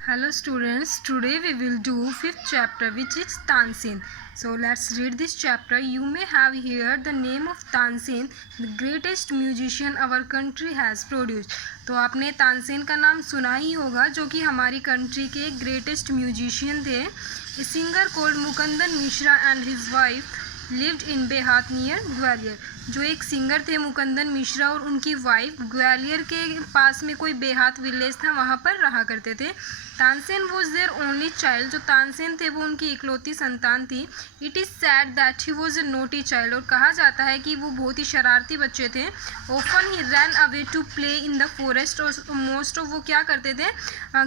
Hello students, today we will do fifth chapter which is Tansen. So let's read this chapter. You may have heard the name of Tansen, the greatest musician our country has produced. तो आपने तानसेन का नाम सुना ही होगा जो कि हमारी country के ग्रेटेस्ट म्यूजिशियन थे. A singer called Mukandan Mishra and his wife lived in Behat near Gwalior. जो एक सिंगर थे मुकंदन मिश्रा और उनकी वाइफ ग्वालियर के पास में कोई बेहात विलेज था वहाँ पर रहा करते थे. Tansen was their only child. जो तानसेन थे वो उनकी इकलौती संतान थी. It is said that he was a naughty child. और कहा जाता है कि वो बहुत ही शरारती बच्चे थे. Often he ran away to play in the forest. और मोस्ट ऑफ वो क्या करते थे,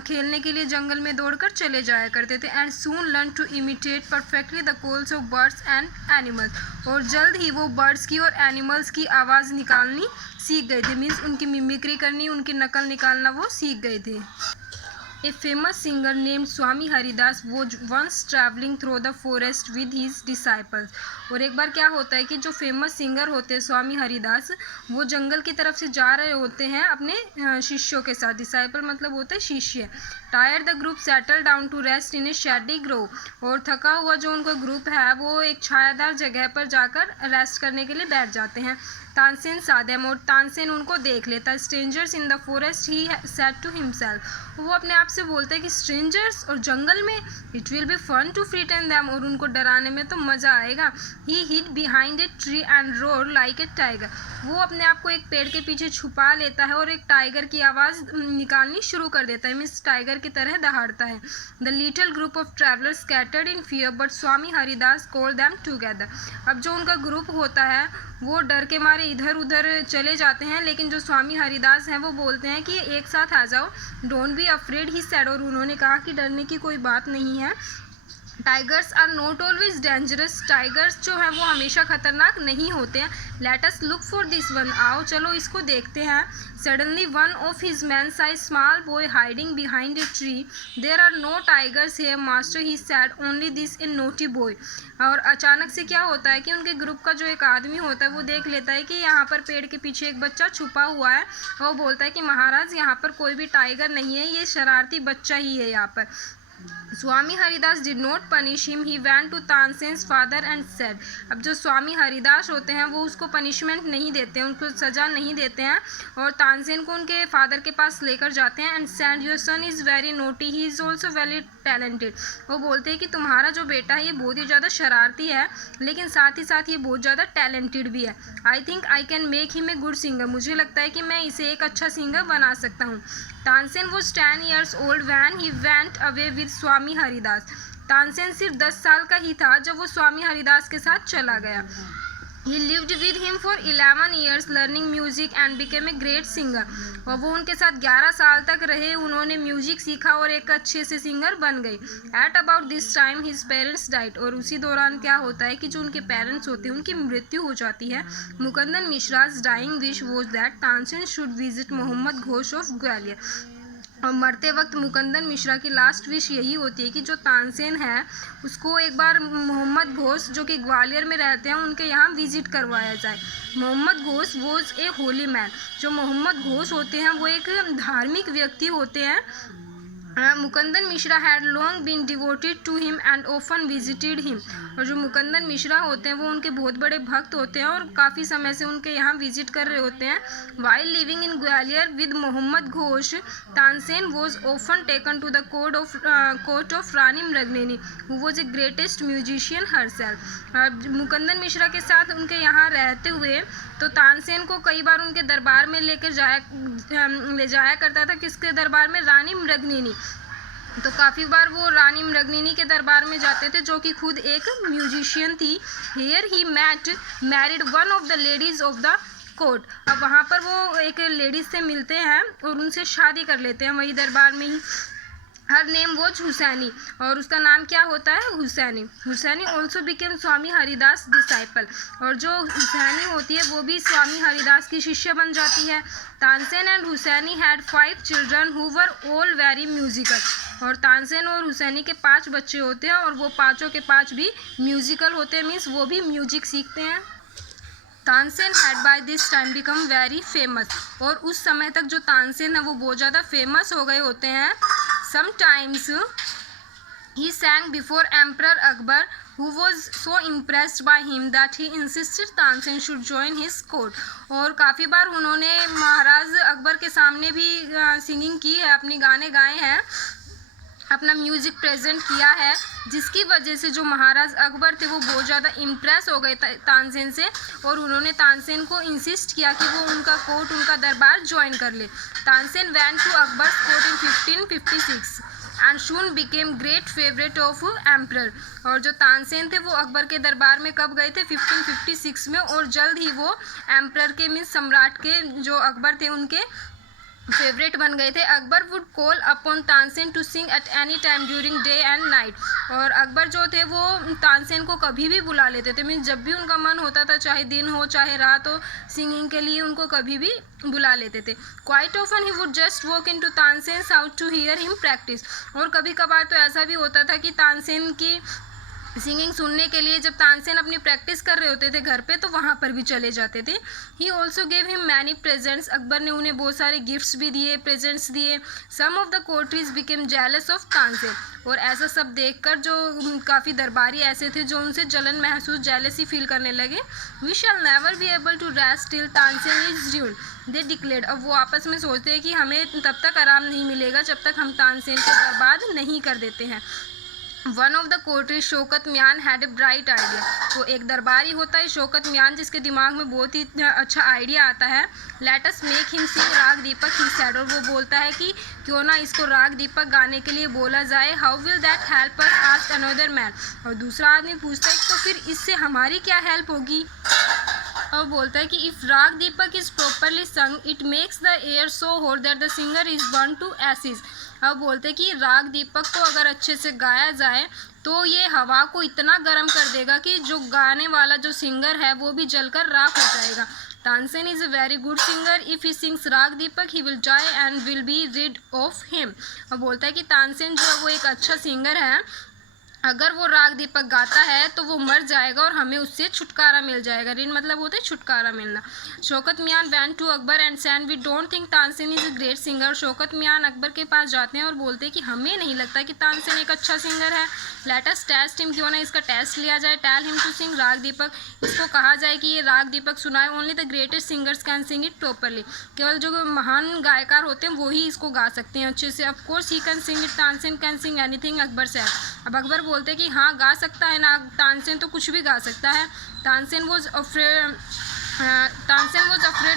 खेलने के लिए जंगल में दौड़कर चले जाया करते थे. And soon learn to imitate perfectly the calls of birds and animals. और जल्द ही वो बर्ड्स की और एनिमल्स की आवाज़ निकालनी सीख गए थे. मीन्स उनकी मिमिक्री करनी, उनकी नकल निकालना वो सीख गए थे. A famous singer named Swami Haridas was once traveling through the forest with his disciples. और एक बार क्या होता है कि जो फेमस सिंगर होते हैं स्वामी हरिदास, वो जंगल की तरफ से जा रहे होते हैं अपने शिष्यों के साथ. डिसाइपल मतलब होता है शिष्य. Tired the group settle down to rest in a shady grove. और थका हुआ जो उनका ग्रुप है वो एक छायादार जगह पर जाकर रेस्ट करने के लिए बैठ जाते हैं. Tansen saw them. और तानसेन उनको देख लेता. Strangers in the forest he said to himself. वो अपने आप से बोलते हैं कि स्ट्रेंजर्स और जंगल में it will be fun to frighten them. और उनको डराने में तो मज़ा आएगा. He hid behind a tree and roar like a tiger. वो अपने आप को एक पेड़ के पीछे छुपा लेता है और एक टाइगर की आवाज़ निकालनी शुरू कर देता है. मीन्स टाइगर की तरह दहाड़ता है. The little group of travellers scattered in fear but Swami Haridas called them together. अब जो उनका ग्रुप होता है वो डर के मारे इधर उधर चले जाते हैं, लेकिन जो स्वामी हरिदास हैं वो बोलते हैं कि एक साथ आ जाओ. Don't be afraid he said. और उन्होंने कहा कि डरने की कोई बात नहीं है. Tigers are not always dangerous. Tigers जो हैं वो हमेशा खतरनाक नहीं होते हैं. Let us look for this one. आओ चलो इसको देखते हैं. Suddenly one of his man size small boy hiding behind a tree. There are no tigers here master he said only this in naughty boy. और अचानक से क्या होता है कि उनके ग्रुप का जो एक आदमी होता है वो देख लेता है कि यहाँ पर पेड़ के पीछे एक बच्चा छुपा हुआ है. वो बोलता है कि महाराज यहाँ पर कोई भी टाइगर नहीं है, ये शरारती बच्चा ही है यहाँ पर. Swami Haridas did not punish him. He went to Tansen's father and said. अब जो स्वामी हरिदास होते हैं वो उसको पनिशमेंट नहीं देते हैं, उनको सज़ा नहीं देते हैं. और तानसेन को उनके फादर के पास लेकर जाते हैं. And said your son is very naughty, he is also very talented. वो बोलते हैं कि तुम्हारा जो बेटा है ये बहुत ही ज़्यादा शरारती है, लेकिन साथ ही साथ ये बहुत ज़्यादा टैलेंटेड भी है. I think I can make him a good singer. मुझे लगता है कि मैं इसे एक अच्छा सिंगर बना सकता हूँ. Tansen was 10 years old when he went away with स्वामी हरिदास. तानसेन सिर्फ 10 साल का ही था जब वो स्वामी हरिदास के साथ चला गया. He lived with him for 11 years learning music and became a great singer. और वो उनके साथ 11 साल तक रहे, उन्होंने म्यूजिक सीखा और एक अच्छे से सिंगर बन गए. At about this time his parents died. और उसी दौरान क्या होता है कि जो उनके पेरेंट्स होते हैं उनकी मृत्यु हो जाती है. मुकंदन मिश्रा's dying wish was that Tansen should visit Mohammad Ghosh of Gwalior. और मरते वक्त मुकंदन मिश्रा की लास्ट विश यही होती है कि जो तानसेन है उसको एक बार मोहम्मद घोष जो कि ग्वालियर में रहते हैं उनके यहाँ विजिट करवाया जाए. Mohammad Ghosh was a holy man. जो मोहम्मद घोष होते हैं वो एक धार्मिक व्यक्ति होते हैं. Mukandan Mishra had long been devoted to him and often visited him. और जो मुकंदन मिश्रा होते हैं वो उनके बहुत बड़े भक्त होते हैं और काफ़ी समय से उनके यहाँ विजिट कर रहे होते हैं. While living in Gwalior with Mohammad Ghosh Tansen was often taken to the court of Rani Mriganayani who was a greatest musician herself. Mukandan Mishra के साथ उनके यहाँ रहते हुए तो तानसेन को कई बार उनके दरबार में ले जाया करता था. किसके दरबार में? रानी मृगनयनी. तो काफ़ी बार वो रानी मृगनयनी के दरबार में जाते थे जो कि खुद एक म्यूजिशियन थी. Here he married one of the ladies of the court. अब वहाँ पर वो एक लेडीज़ से मिलते हैं और उनसे शादी कर लेते हैं वही दरबार में ही. Her name was Husaini. और उसका नाम क्या होता है? Husaini. Husaini also became Swami Haridas disciple. और जो हुसैनी होती है वो भी स्वामी हरिदास की शिष्य बन जाती है. Tansen and Husaini had 5 children who were all very musical. और तानसेन और हुसैनी के 5 बच्चे होते हैं और वो पाँचों के 5 भी म्यूजिकल होते हैं. मीन्स वो भी म्यूजिक सीखते हैं. Tansen had by this time become very famous. और उस समय तक जो तानसेन है वो बहुत ज़्यादा फेमस हो गए होते हैं. Sometimes he sang before Emperor Akbar, who was so impressed by him that he insisted Tansen should join his court. और काफ़ी बार उन्होंने महाराज अकबर के सामने भी सिंगिंग की है, अपने गाने गाए हैं, अपना म्यूज़िक प्रेजेंट किया है, जिसकी वजह से जो महाराज अकबर थे वो बहुत ज़्यादा इम्प्रेस हो गए तानसेन से, और उन्होंने तानसेन को इंसिस्ट किया कि वो उनका कोर्ट, उनका दरबार ज्वाइन कर ले. Tansen went to Akbar's court in 1556 and soon became great favorite of emperor. और जो तानसेन थे वो अकबर के दरबार में कब गए थे? 1556 में, और जल्द ही वो एम्परर के मीन्स सम्राट के जो अकबर थे उनके फेवरेट बन गए थे. Akbar would call upon Tansen to sing at any time during day and night. और अकबर जो थे वो तानसेन को कभी भी बुला लेते थे, मीन्स जब भी उनका मन होता था, चाहे दिन हो चाहे रात हो, सिंगिंग के लिए उनको कभी भी बुला लेते थे. Quite often he would just walk into Tansen house to hear him practise. और कभी कभार तो ऐसा भी होता था कि तानसेन की सिंगिंग सुनने के लिए जब तानसेन अपनी प्रैक्टिस कर रहे होते थे घर पे, तो वहाँ पर भी चले जाते थे. He also gave him many presents. Akbar ने उन्हें बहुत सारे गिफ्ट्स भी दिए, प्रेजेंट्स दिए. Some of the courtiers became jealous of Tansen. और ऐसा सब देखकर जो काफ़ी दरबारी ऐसे थे जो उनसे जलन महसूस, जेलसी फील करने लगे. We shall never be able to rest till Tansen is duelled, they declared. अब वो आपस में सोचते हैं कि हमें तब तक आराम नहीं मिलेगा जब तक हम तानसेन को बर्बाद नहीं कर देते हैं. One of the courtier Shaukat Mian had a bright idea. तो एक दरबारी होता है शौकत मियान, जिसके दिमाग में बहुत ही अच्छा आइडिया आता है. लेट अस मेक हिम सिंग राग दीपक, ही सेड. और वो बोलता है कि क्यों ना इसको राग दीपक गाने के लिए बोला जाए. How will that help us, asked another man. और दूसरा आदमी पूछता है तो फिर इससे हमारी क्या हेल्प होगी. और बोलता है कि if raag Deepak is properly sung it makes the air so hot that the singer is burn to ashes. अब बोलते हैं कि राग दीपक को अगर अच्छे से गाया जाए तो ये हवा को इतना गर्म कर देगा कि जो गाने वाला जो सिंगर है वो भी जलकर राख हो जाएगा. Tansen is a very good singer. If he sings raag Deepak he will die and will be rid of him. और बोलता है कि तानसेन जो है वो एक अच्छा सिंगर है, अगर वो राग दीपक गाता है तो वो मर जाएगा और हमें उससे छुटकारा मिल जाएगा. ऋण मतलब होता है छुटकारा मिलना. Shaukat Mian went to Akbar and said we don't think Tansen is a great singer. Shaukat Mian Akbar के पास जाते हैं और बोलते हैं कि हमें नहीं लगता कि तानसेन एक अच्छा सिंगर है. लेट अस टेस्ट हिम, क्यों ना इसका टेस्ट लिया जाए. टेल हिम टू सिंग राग दीपक, इसको कहा जाए कि ये राग दीपक सुनाए. Only the greatest singers can sing it properly. केवल जो महान गायकार होते हैं वो ही इसको गा सकते हैं अच्छे से. Of course he can sing it, Tansen can sing anything, Akbar से. अब अकबर बोलते हैं कि हाँ गा सकता है ना, तानसेन तो कुछ भी गा सकता है. Tansen was afraid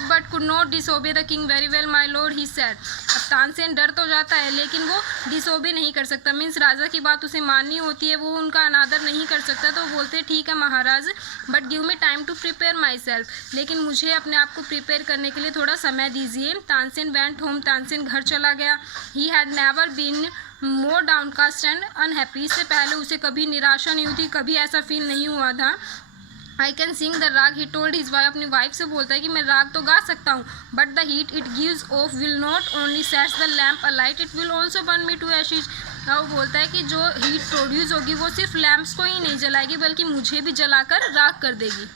but could not disobey the king very well my lord, he said. अब तानसेन डर तो जाता है लेकिन वो डिसोबे नहीं कर सकता, मीन्स राजा की बात उसे माननी होती है, वो उनका अनादर नहीं कर सकता. तो बोलते ठीक है Maharaj, but give me time to prepare myself, लेकिन मुझे अपने आप को प्रिपेयर करने के लिए थोड़ा समय दीजिए. तानसेन वेंट होम, तानसेन घर चला गया. He had never been more downcast and unhappy. इससे पहले उसे कभी निराशा नहीं हुई थी, कभी ऐसा फील नहीं हुआ था. आई कैन सिंग द राग, ही टोल्ड हिज वाइफ. अपनी वाइफ से बोलता है कि मैं राग तो गा सकता हूँ, but the heat it gives off will not only sets the lamp alight, it will also burn me to ashes. वो बोलता है कि जो हीट प्रोड्यूस होगी वो सिर्फ लैम्प्स को ही नहीं जलाएगी बल्कि मुझे भी जलाकर राख कर देगी.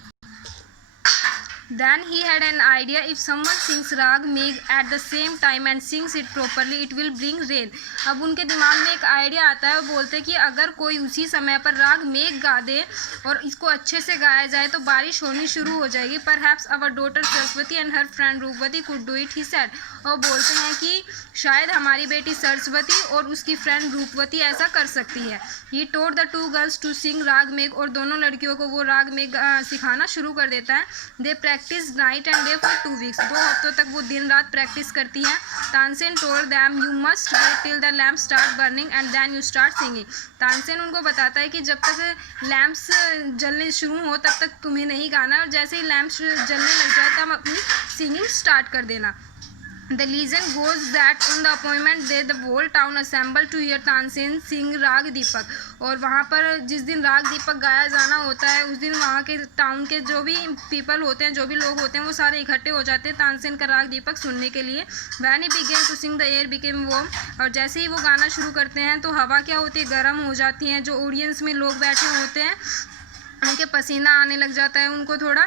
Then he had an idea, if someone sings राग मेघ at the same time and sings it properly it will bring rain. अब उनके दिमाग में एक आइडिया आता है, वो बोलते हैं कि अगर कोई उसी समय पर राग मेघ गा दे और इसको अच्छे से गाया जाए तो बारिश होनी शुरू हो जाएगी. Perhaps our daughter Saraswati and her friend रूपवती could do it, he said. और बोलते हैं कि शायद हमारी बेटी सरस्वती और उसकी फ्रेंड रूपवती ऐसा कर सकती है. He taught the two girls to sing राग मेघ, और दोनों लड़कियों को वो राग मेघ सिखाना शुरू कर देता है. They practice night and day for 2 weeks. 2 हफ्तों तक वो दिन रात प्रैक्टिस करती हैं. Tansen told them you must wait till the lamps start burning and then you start singing. Tansen उनको बताता है कि जब तक लैम्प्स जलने शुरू हो तब तक तुम्हें नहीं गाना, और जैसे ही लैम्प्स जलने लग जाए तब अपनी सिंगिंग स्टार्ट कर देना. The legend goes that on the appointment day the whole town assembled to hear Tansen sing राग दीपक. और वहाँ पर जिस दिन राग दीपक गाया जाना होता है उस दिन वहाँ के टाउन के जो भी पीपल होते हैं, जो भी लोग होते हैं, वो सारे इकट्ठे हो जाते हैं तानसेन का राग दीपक सुनने के लिए. When he began to sing the air became warm. और जैसे ही वो गाना शुरू करते हैं तो हवा क्या होती है, गर्म हो जाती हैं. जो ऑडियंस में लोग बैठे होते हैं उनके पसीना आने लग जाता है, उनको थोड़ा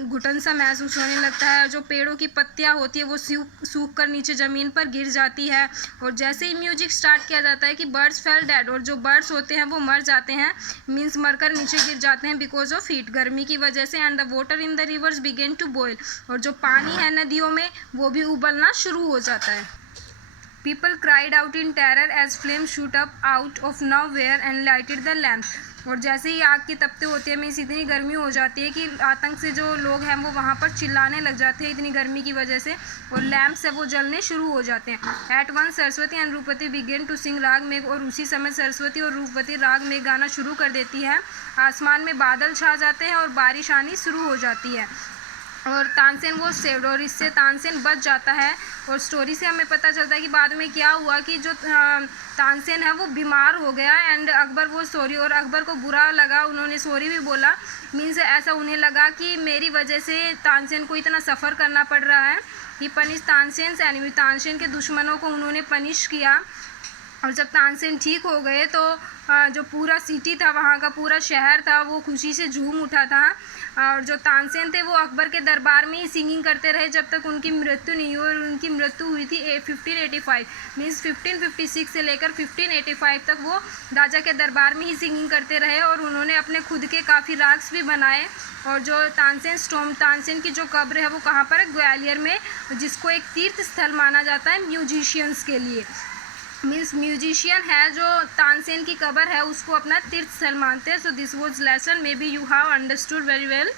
घुटन सा महसूस होने लगता है। जो पेड़ों की पत्तियां होती है वो सूख कर नीचे ज़मीन पर गिर जाती है। और जैसे ही म्यूजिक स्टार्ट किया जाता है कि बर्ड्स फेल डेड, और जो बर्ड्स होते हैं वो मर जाते हैं, मीन्स मरकर नीचे गिर जाते हैं बिकॉज ऑफ हीट, गर्मी की वजह से। And the water in the rivers begin to boil, और जो पानी है नदियों में वो भी उबलना शुरू हो जाता है। People cried out in terror as flames shoot up out of nowhere and lighted the lamp. और जैसे ही आग की तपते होती है, मीन्स इतनी गर्मी हो जाती है कि आतंक से जो लोग हैं वो वहाँ पर चिल्लाने लग जाते हैं इतनी गर्मी की वजह से, और लैम्प से वो जलने शुरू हो जाते हैं। At once Saraswati and Rupavati began to sing raag Megh, और उसी समय सरस्वती और रूपवती राग मेघ गाना शुरू कर देती है। आसमान में बादल छा जाते हैं और बारिश आनी शुरू हो जाती है, और तानसेन वो सेव्ड, और इससे तानसेन बच जाता है। और स्टोरी से हमें पता चलता है कि बाद में क्या हुआ कि जो तानसेन है वो बीमार हो गया, एंड अकबर वो सॉरी, और अकबर को बुरा लगा, उन्होंने सॉरी भी बोला। मीन्स ऐसा उन्हें लगा कि मेरी वजह से तानसेन को इतना सफ़र करना पड़ रहा है। ही पनिश तानसेन से एनिमी, तानसेन के दुश्मनों को उन्होंने पनिश किया। और जब तानसेन ठीक हो गए तो जो पूरा सिटी था, वहाँ का पूरा शहर था, वो खुशी से झूम उठा था। और जो तानसेन थे वो अकबर के दरबार में ही सिंगिंग करते रहे जब तक उनकी मृत्यु नहीं हुई, और उनकी मृत्यु हुई थी 1585, मीन्स 1556 से लेकर 1585 तक वो राजा के दरबार में ही सिंगिंग करते रहे। और उन्होंने अपने खुद के काफ़ी राग्स भी बनाए। और जो तानसेन की जो कब्र है वो कहाँ पर है, ग्वालियर में, जिसको एक तीर्थ स्थल माना जाता है म्यूजिशियंस के लिए। मीन्स म्यूजिशियन है जो तानसेन की कब्र है उसको अपना तीर्थ स्थल मानते हैं। So this was lesson, may be you have understood very well.